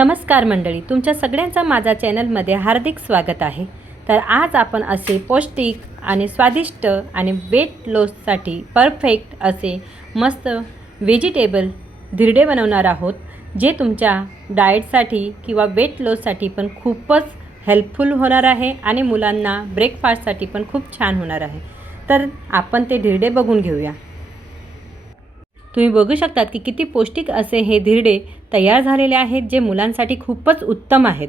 नमस्कार मंडळी, तुमच्या सगळ्यांचं माझ्या चॅनलमध्ये हार्दिक स्वागत आहे। तर आज आपण असे पौष्टिक आणि स्वादिष्ट आणि वेट लॉससाठी परफेक्ट असे मस्त व्हेजिटेबल धिरडे बनवणार आहोत, जे तुमच्या डाएटसाठी किंवा वेट लॉससाठी पण खूपच हेल्पफुल होणार आहे आणि मुलांना ब्रेकफास्टसाठी पण खूप छान होणार आहे। तर आपण ते धिरडे बघून घेऊया। तुम्ही बघू शकतात की किती पौष्टिक असे हे धिरडे तयार झालेले आहेत, जे मुलांसाठी खूपच उत्तम आहेत।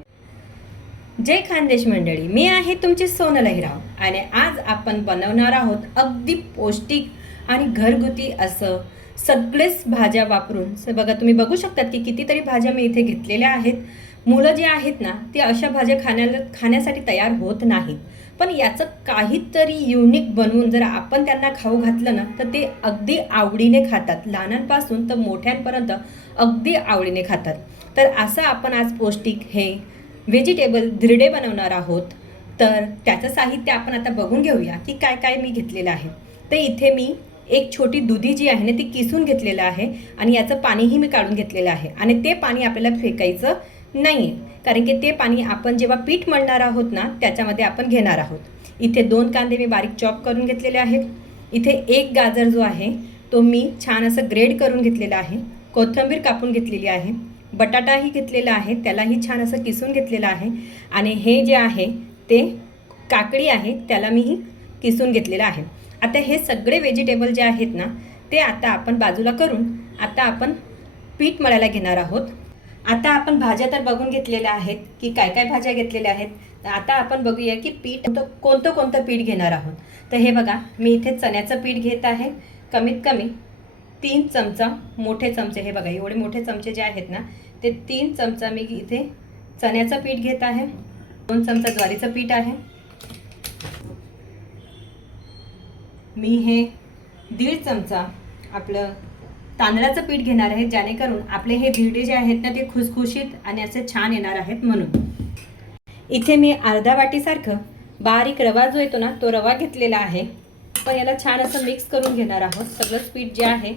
जय खानदेश मंडळी, मी आहे तुमची सोनल अहिराव आणि आज आपण बनवणार आहोत अगदी पौष्टिक आणि घरगुती असं सगळेच भाज्या वापरून। बघा, तुम्ही बघू शकतात की कितीतरी भाज्या मी इथे घेतलेल्या आहेत। मुलं जे आहेत ना, ते अशा भाज्या खाण्यासाठी तयार होत नाहीत, पण याचं काहीतरी युनिक बनवून जर आपण त्यांना खाऊ घातलं ना, तर ते अगदी आवडीने खातात। लहानांपासून तर मोठ्यांपर्यंत अगदी आवडीने खातात। तर असं आपण आज पौष्टिक हे व्हेजिटेबल धिरडे बनवणार आहोत। तर त्याचं साहित्य आपण आता बघून घेऊया की काय काय मी घेतलेलं आहे। तर इथे मी एक छोटी दुधी जी आहे ना, ती किसून घेतलेलं आहे आणि याचं पाणीही मी काढून घेतलेलं आहे। आणि ते पाणी आपल्याला फेकायचं नाही, कारण की ते पाणी आपण जेव्हा पीठ मळणार आहोत ना, त्याच्यामध्ये आपण घेणार आहोत। इथे 2 कांदे मी बारीक चॉप करून घेतलेले आहेत। इथे एक गाजर जो आहे तो मी छान असं ग्रेड करून घेतलेला आहे। कोथिंबीर कापून घेतलेली आहे। बटाटाही घेतलेला आहे, त्यालाही छान असं किसून घेतलेलं आहे। आणि हे जे आहे ते काकडी आहे, त्याला मी किसून घेतलेलं आहे। आता हे सगळे व्हेजिटेबल जे आहेत ना, ते आता आपण बाजूला करून आता आपण पीठ मळायला घेणार आहोत। आता आपण भाज्या तर बघून घेतलेल्या आहेत की काय काय भाज्या घेतलेल्या आहेत। आता आपण बघूया की पीठ कोणतं पीठ घेणार आहोत। तर हे बघा, मी इथे चण्याचं पीठ घेत आहे। कमीत कमी 3 चमचा मोठे चमचे, हे बघा एवढे मोठे चमचे जे आहेत ना, ते 3 चमचा मी इथे चण्याचं पीठ घेत आहे। 2 चमचा ज्वारीचं पीठ आहे। मी हे 1.5 चमचा आपलं तांदळाचं पीठ घेणार आहे, जेणेकरून आपले हे धिरडे जे आहेत ना, ते खुसखुशीत आणि असे छान येणार आहेत म्हणून। इथे मी अर्धा वाटीसारखं बारीक रवा जो येतो ना, तो रवा घेतलेला आहे। पण याला छान असं मिक्स करून घेणार आहोत। सगळं पीठ जे आहे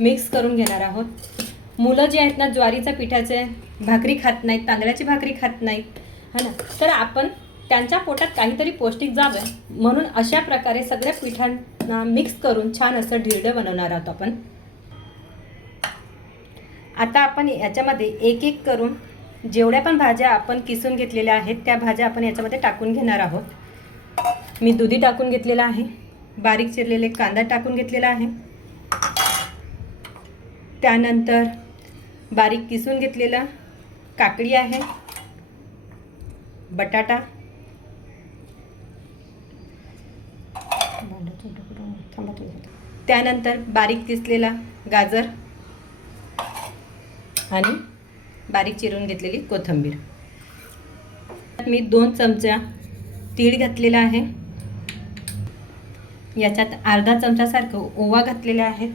मिक्स करून घेणार आहोत। मुलं जे आहेत ना, ज्वारीच्या पिठाचे भाकरी खात नाहीत, तांदळाची भाकरी खात नाहीत, है ना। तर आपण त्यांच्या पोटात काहीतरी पौष्टिक जावं म्हणून अशा प्रकारे सगळ्या पिठांना मिक्स करून छान असं धिरडं बनवणार आहोत आपण। आता आपण याच्यामध्ये एक एक करून जेवढ्या पण भाज्या आपण किसून घेतलेल्या आहेत, त्या भाज्या आपण याच्यामध्ये टाकून घेणार आहोत। मी दुधी टाकून घेतलेला आहे, बारीक चिरलेले कांदा टाकून घेतलेला आहे, त्यानंतर बारीक किसून घेतलेला काकडी आहे, बटाटा, त्यानंतर बारीक किसलेला गाजर आणि बारीक चिरून घेतलेली कोथिंबीर। मी 2 चमचा तीळ घातलेला आहे। याच्यात अर्धा चमचा सारखं ओवा घातलेला आहे।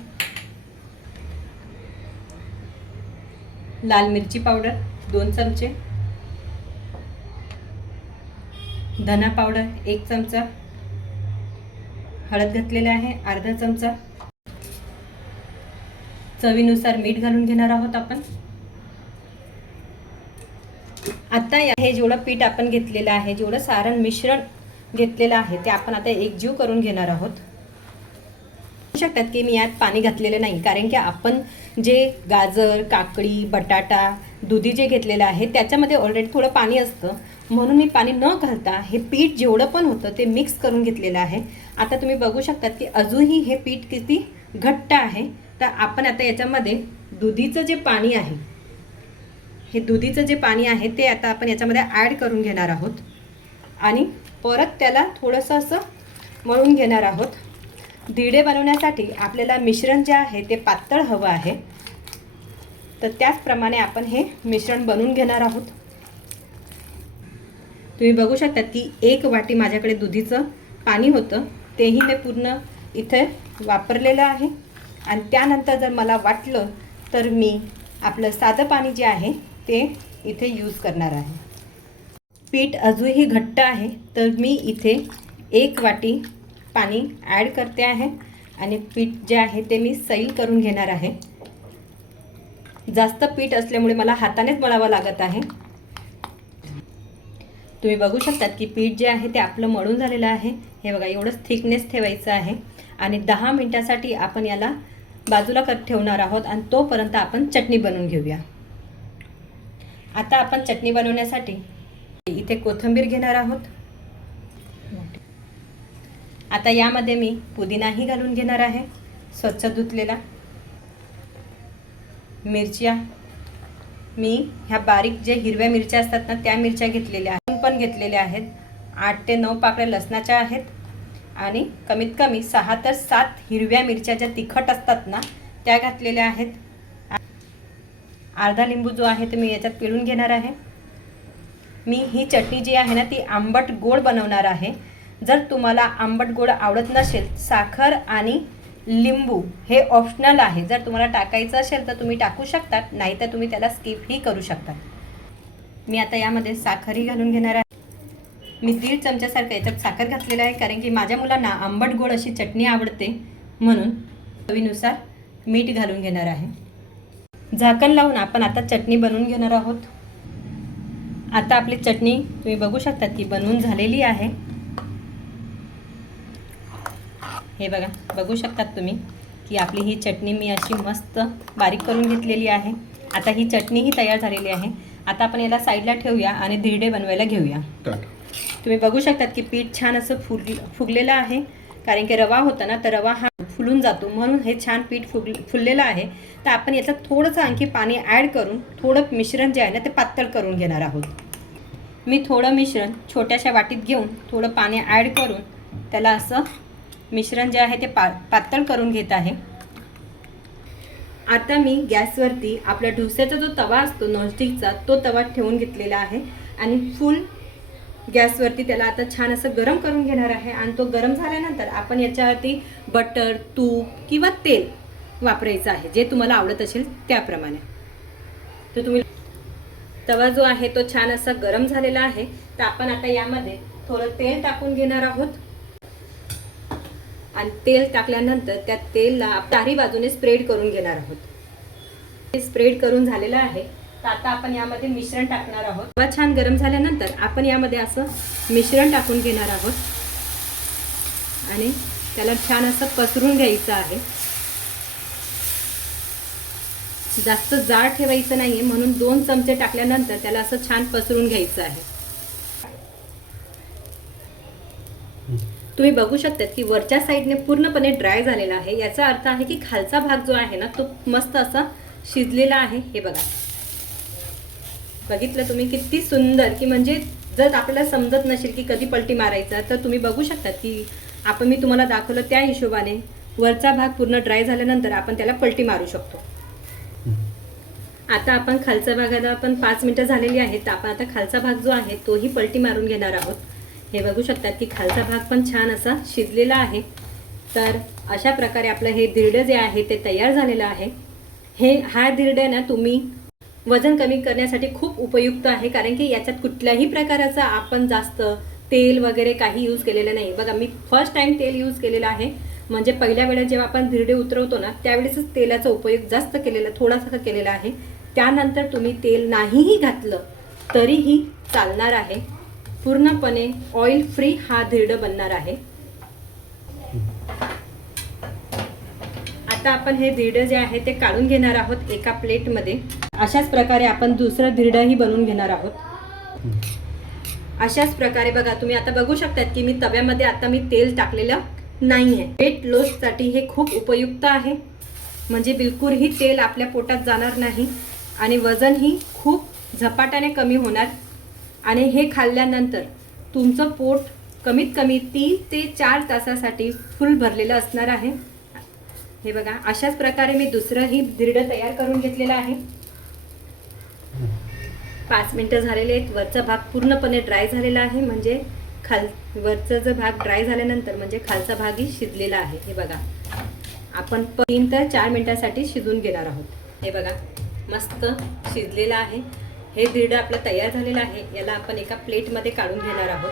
लाल मिरची पावडर 2 चमचे, धना पावडर 1 चमचा, हळद घातलेला आहे अर्धा चमचा, चवीनुसार मीठ घालून घेणार आहोत आपण। आता हे जेवढं पीठ आपण घेतलेलं आहे, जेवढं सारण मिश्रण घेतलेलं आहे, ते आपण आता एकजीव करून घेणार आहोत। बघू शकतात की मी यात पाणी घातलेलं नाही, कारण की आपण जे गाजर, काकडी, बटाटा, दुधी जे घेतलेलं आहे त्याच्यामध्ये ऑलरेडी थोडं पाणी असतं, म्हणून मी पाणी न घालता हे पीठ जेवढं पण होतं ते मिक्स करून घेतलेलं आहे। आता तुम्ही बघू शकतात की अजूनही हे पीठ किती घट्ट आहे। तर आपण आता याच्यामध्ये दुधीचं जे पाणी आहे, हे दुधीचं जे पाणी आहे ते आता आपण याच्यामध्ये ॲड करून घेणार आहोत आणि परत त्याला थोडंसं असं मळून घेणार आहोत। धिरडे बनवण्यासाठी आपल्याला मिश्रण जे आहे ते पातळ हवं आहे, तर त्याचप्रमाणे आपण हे मिश्रण बनवून घेणार आहोत। तुम्ही बघू शकतात की 1 वाटी माझ्याकडे दुधीचं पाणी होतं, तेही मी पूर्ण इथे वापरलेलं आहे। आणि त्यानंतर जर मला वाटलं तर मी आपलं साधं पाणी जे आहे ते इथे यूज करणार आहे। पीठ अजूनही घट्ट आहे, तर मी इथे 1 वाटी पाणी ॲड करते आहे आणि पीठ जे आहे ते मी सैल करून घेणार आहे। जास्त पीठ असल्यामुळे मला हातानेच मळावं लागत आहे। तुम्ही बघू शकतात की पीठ जे आहे ते आपलं मळून झालेलं आहे। हे बघा, एवढंच थिकनेस ठेवायचं आहे आणि 10 मिनिटासाठी आपण याला बाजूला ठेवणार आहोत आणि तोपर्यंत आपण चटणी बनवून घेऊया। आता आपण चटणी बनवण्यासाठी इथे कोथिंबीर घेणार आहोत। आता यामध्ये मी पुदिनाही घालून घेणार आहे, स्वच्छ धुतलेला। मिरच्या मी ह्या बारीक जे हिरव्या मिरच्या असतात ना त्या मिरच्या घेतलेल्या आहेत, पण घेतलेल्या आहेत। 8 ते 9 पाकळ्या लसणाच्या आहेत आणि कमीत कमी 6 ते 7 हिरव्या मिरच्या ज्या तिखट असतात ना त्या घातलेल्या आहेत। अर्धा लिंबू जो आहे ते मी याच्यात पिळून घेणार आहे। मी ही चटणी जी आहे ना ती आंबट गोड बनवणार आहे। जर तुम्हाला आंबट गोड आवडत नसेल, साखर आणि लिंबू हे ऑप्शनल आहे। जर तुम्हाला टाकायचं असेल तर तुम्ही टाकू शकता, नाहीतर तुम्ही त्याला स्किपही करू शकता। मी आता यामध्ये साखरही घालून घेणार आहे। मी 1.5 चमच्यासारखं याच्यात साखर घातलेलं आहे, कारण की माझ्या मुलांना आंबट गोड अशी चटणी आवडते, म्हणून चवीनुसार मीठ घालून घेणार आहे। झाकण लावून आपण आता चटणी बनवून घेणार आहोत। आता आपली चटणी तुम्ही बघू शकता की बनवून झालेली आहे। हे बघा, बघू शकतात तुम्ही की आपली ही चटणी मी अशी मस्त बारीक करून घेतलेली आहे। आता ही चटणीही तयार झालेली आहे। आता आपण याला साईडला ठेवूया आणि धिरडे बनवायला घेऊया। तुम्ही बघू शकतात की पीठ छान असं फुगलेलं आहे, कारण की रवा होता ना तर रवा हा फुलून जातो, म्हणून हे छान पीठ फुललेलं आहे। तर आपण याच्यात थोडंसं आणखी पाणी ॲड करून थोडं मिश्रण जे आहे ना ते पातळ करून घेणार आहोत। मी थोडं मिश्रण छोट्याशा वाटीत घेऊन थोडं पाणी ॲड करून त्याला असं मिश्रण जे आहे ते पातळ करून घेत आहे। आता मी गॅसवरती आपल्या डोस्याचा जो तवा असतो नॉनस्टिकचा तो तवा ठेवून घेतलेला आहे आणि फुल गॅसवरती त्याला आता छान असं गरम करून घेणार आहे। आणि तो गरम झाल्यानंतर आपण याच्यावरती बटर, तूप किंवा तेल वापरायचं आहे, जे तुम्हाला आवडत असेल त्याप्रमाणे। तर तुम्ही तवा जो आहे तो छान असा गरम झालेला आहे, तर आपण आता यामध्ये थोडं तेल टाकून घेणार आहोत आणि तेल टाकल्यानंतर त्या तेलला चारी बाजूने स्प्रेड करून घेणार आहोत। हे स्प्रेड करून झालेलं आहे, तर आता आपण यामध्ये मिश्रण टाकणार आहोत। तवा छान गरम झाल्यानंतर आपण यामध्ये असं मिश्रण टाकून घेणार आहोत आणि त्याला छान असं पसरून घ्यायचं आहे। जास्त जाड ठेवायचं नाहीये, म्हणून 2 चमचे टाकल्यानंतर त्याला असं छान पसरून घ्यायचं आहे। तुम्ही बघू शकता की वरच्या साईडने पूर्णपणे ड्राय झालेला आहे, याचा अर्थ आहे की खालचा भाग जो आहे ना तो मस्त असा शिजलेला आहे। हे बघा, बघितलं तुम्ही किती सुंदर, की म्हणजे जर आपल्याला समजत नसेल की कधी पलटी मारायचा तर तुम्ही बघू शकता की मी तुम्हाला दाखवलं त्या हिशोबाने वरचा भाग पूर्ण ड्राय झाल्यानंतर आपण त्याला पलटी मारू शकतो। आता आपण खालच्या भागाला आपण 5 मिनिटं झालेली आहेत, तर आपण आता खालचा भाग जो आहे तोही पलटी मारून घेणार आहोत। हे बघू शकतात की खालचा भाग पण छान असा शिजलेला आहे। तर अशा प्रकारे आपलं हे धिरडं जे आहे ते तयार झालेलं आहे। हा धिरडं ना तुम्ही वजन कमी करण्यासाठी खूप उपयुक्त आहे, कारण की याच्यात कुठल्याही प्रकाराचा आपण जास्त तेल वगैरे काही यूज केलेलं नाही। बघा, मी फर्स्ट टाइम तेल यूज केलेलं आहे, म्हणजे पहिल्या वेळेस जेव्हा आपण धिरडे उतरवतो ना त्यावेळेसच तेलाचा उपयोग जास्त केलेला, थोडासा केलेला आहे। त्यानंतर तुम्ही तेल नाहीही घातलं तरीही चालणार आहे। पूर्णपणे ऑइल फ्री हा धिरडं बनणार आहे। आता आपण हे धिरडं जे आहे ते काढून घेणार आहोत एका प्लेटमध्ये। अशाच प्रकारे आपण दुसरं धिरडंही बनवून घेणार आहोत। अशाच प्रकारे बघा, तुम्ही आता बघू शकतात की मी तव्यामध्ये आता मी तेल टाकलेलं नाहीये। वेट लॉससाठी हे खूप उपयुक्त आहे, म्हणजे बिलकुलही तेल आपल्या पोटात जाणार नाही आणि वजनही खूप झपाट्याने कमी होणार। आणि हे खाल्ल्यानंतर तुमचं पोट कमीत कमी 3 ते 4 तासासाठी फुल भरलेलं असणार आहे। हे बघा, अशाच प्रकारे मी दुसरंही धिरडं तयार करून घेतलेलं आहे। 5 मिनिटं झालेले आहेत, वरचा भाग पूर्णपणे ड्राय झालेला आहे, म्हणजे वरचा जो भाग ड्राय झाल्यानंतर म्हणजे खालचा भागही शिजलेला आहे। हे बघा, आपण 3 ते 4 मिनिटांसाठी शिजवून घेणार आहोत। हे बघा, मस्त शिजलेलं आहे। हे धिरडं आपलं तयार झालेलं आहे, याला आपण एका प्लेटमध्ये काढून घेणार आहोत।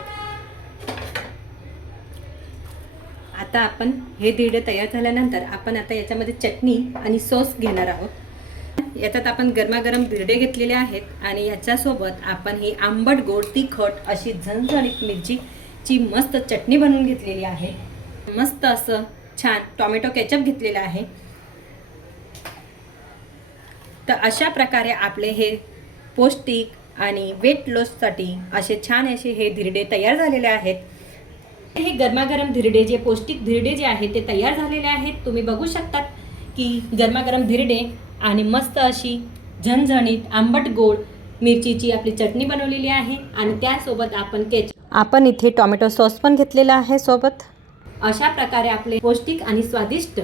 आता आपण हे धिरडं तयार झाल्यानंतर आपण आता याच्यामध्ये चटणी आणि सॉस घेणार आहोत। याच्यात आपण गरमागरम धिरडे घेतलेले आहेत आणि याच्यासोबत आपण ही आंबट गोड तिखट अशी झणझणीत मिरचीची मस्त चटणी बनवून घेतलेली आहे। मस्त असं छान टोमॅटो केचप घेतलेला आहे। तर अशा प्रकारे आपले हे पौष्टिक आणि वेट लॉससाठी असे छान असे हे धिरडे तयार झालेले आहेत। हे गरमागरम धिरडे जे पौष्टिक धिरडे जे आहेत ते तयार झालेले आहेत। तुम्ही बघू शकतात की गरमागरम धिरडे आणि मस्त अशी झणझणीत आंबट गोड मिरचीची आपली चटणी बनवलेली आहे आणि त्यासोबत आपण इथे टोमॅटो सॉस पण घेतलेला आहे सोबत। अशा प्रकारे आपले पौष्टिक आणि स्वादिष्ट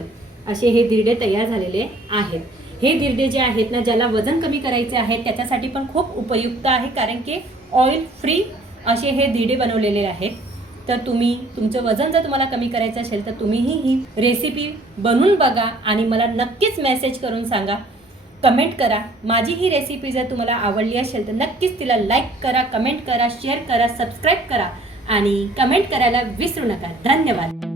असे हे धिरडे तयार झालेले आहेत। हे धिरडे जे आहेत ना, ज्याला वजन कमी करायचे आहे त्याच्यासाठी पण खूप उपयुक्त आहे, कारण की ऑइल फ्री असे हे धिरडे बनवलेले आहेत। तर तुम्ही तुमचं वजन जर तुम्हाला कमी करायचं असेल तर तुम्हीही ही रेसिपी बनवून बघा आणि मला नक्कीच मेसेज करून सांगा, कमेंट करा। माझी ही रेसिपी जर तुम्हाला आवडली असेल तर नक्कीच तिला लाईक करा, कमेंट करा, शेअर करा, सबस्क्राईब करा आणि कमेंट करायला विसरू नका। धन्यवाद।